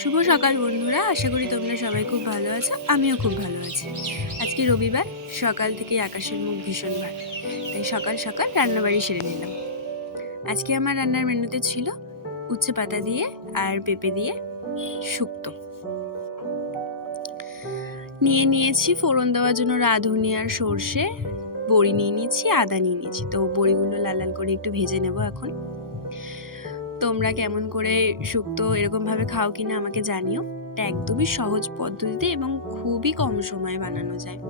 শুভ সকাল বন্ধুরা, আশা করি তোমরা সবাই খুব ভালো আছো। আমিও খুব ভালো আছি। আজকে রবিবার, সকাল থেকে আকাশের মুখ ভীষণ ভালো, তাই সকাল সকাল রান্নাবাড়ি সেরে নিলাম। আজকে আমার রান্নার মেনুতে ছিল উচ্ছে পাতা দিয়ে আর পেঁপে দিয়ে শুক্তো। নিয়েছি ফোড়ন দেওয়ার জন্য রাঁধুনি আর সর্ষে, বড়ি নিয়ে নিয়েছি, আদা নিয়ে নিয়েছি। তো বড়িগুলো লাল লাল করে একটু ভেজে নেব এখন। তোমরা কেমন করে শুক্তো এরকমভাবে খাও কিনা আমাকে জানিও। এটা একদমই সহজ পদ্ধতিতে এবং খুবই কম সময়ে বানানো যায়।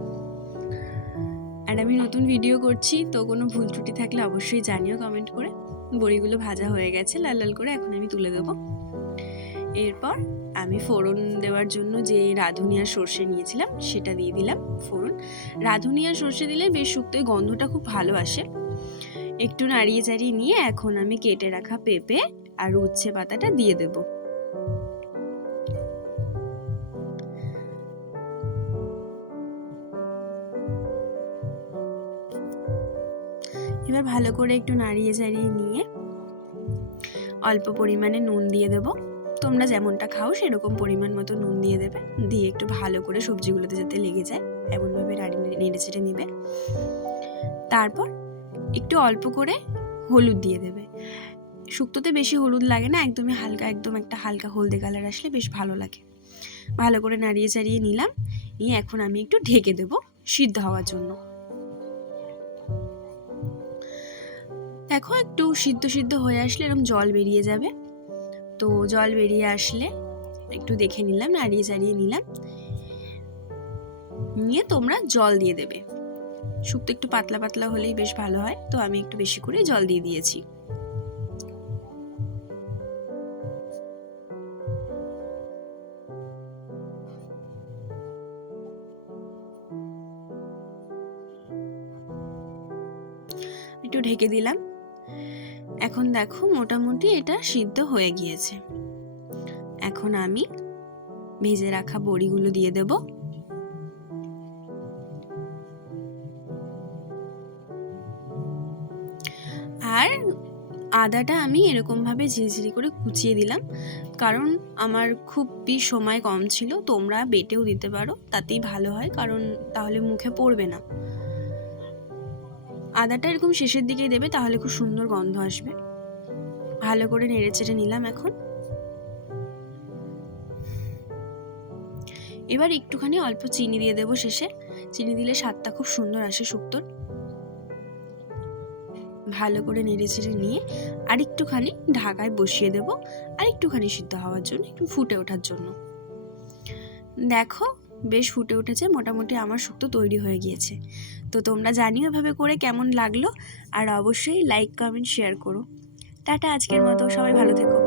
আর আমি নতুন ভিডিও করছি, তো কোনো ভুল ত্রুটি থাকলে অবশ্যই জানিও কমেন্ট করে। বড়িগুলো ভাজা হয়ে গেছে লাল লাল করে, এখন আমি তুলে দেবো। এরপর আমি ফোড়ন দেওয়ার জন্য যে রাঁধুনি আর সর্ষে নিয়েছিলাম সেটা দিয়ে দিলাম ফোড়ন। রাঁধুনি আর সর্ষে দিলে বেশ শুক্তোয় গন্ধটা খুব ভালো আসে। একটু নাড়িয়ে চাড়িয়ে নিয়ে এখন আমি কেটে রাখা পেঁপে আর উচ্ছে পাতাটা দিয়ে দেব। এবার ভালো করে একটু নাড়িয়ে চাড়িয়ে নিয়ে অল্প পরিমাণে নুন দিয়ে দেব। তোমরা যেমনটা খাও সেরকম পরিমাণ মতো নুন দিয়ে দেবে। দিয়ে একটু ভালো করে সবজিগুলোতে যাতে লেগে যায় এমনভাবে নেড়ে চেড়ে নেবে। তারপর একটু অল্প করে হলুদ দিয়ে দেবে। শুক্তোতে বেশি হলুদ লাগে না, একদমই হালকা, একদম একটা হালকা হলদে কালার আসলে বেশ ভালো লাগে। ভালো করে নাড়িয়ে চাড়িয়ে নিলাম, নিয়ে এখন আমি একটু ঢেকে দেব সিদ্ধ হওয়ার জন্য। দেখো একটু সিদ্ধ হয়ে আসলে এরকম জল বেরিয়ে যাবে। তো জল বেরিয়ে আসলে একটু দেখে নিলাম, নাড়িয়ে চাড়িয়ে নিলাম, নিয়ে তোমরা জল দিয়ে দেবে। শুক্তো একটু পাতলা পাতলা হলেই বেশ ভালো হয়, তো আমি একটু বেশি করে জল দিয়ে দিয়েছি। একটু ঢেকে দিলাম। এখন দেখো মোটামুটি এটা সিদ্ধ হয়ে গিয়েছে। এখন আমি ভেজে রাখা বড়িগুলো দিয়ে দেব। আর আদাটা আমি এরকমভাবে ঝিরিঝিরি করে কুচিয়ে দিলাম, কারণ আমার খুবই সময় কম ছিল। তোমরা বেটেও দিতে পারো, তাতেই ভালো হয়, কারণ তাহলে মুখে পড়বে না। আদাটা এরকম শেষের দিকেই দেবে, তাহলে খুব সুন্দর গন্ধ আসবে। ভালো করে নেড়ে চেড়ে নিলাম এখন। এবার একটুখানি অল্প চিনি দিয়ে দেবো শেষে। চিনি দিলে স্বাদটা খুব সুন্দর আসে শুক্তোর। ভালো করে নেড়ে চেড়ে নিয়ে আরেকটুখানি ঢাকায় বসিয়ে দেবো, আরেকটুখানি সিদ্ধ হওয়ার জন্য, একটু ফুটে ওঠার জন্য। দেখো বেশ ফুটে উঠেছে, মোটামুটি আমার শুক্তো তৈরি হয়ে গিয়েছে। তো তোমরা জানিও এভাবে করে কেমন লাগলো, আর অবশ্যই লাইক কমেন্ট শেয়ার করো। টাটা, আজকের মতো সবাই ভালো থেকো।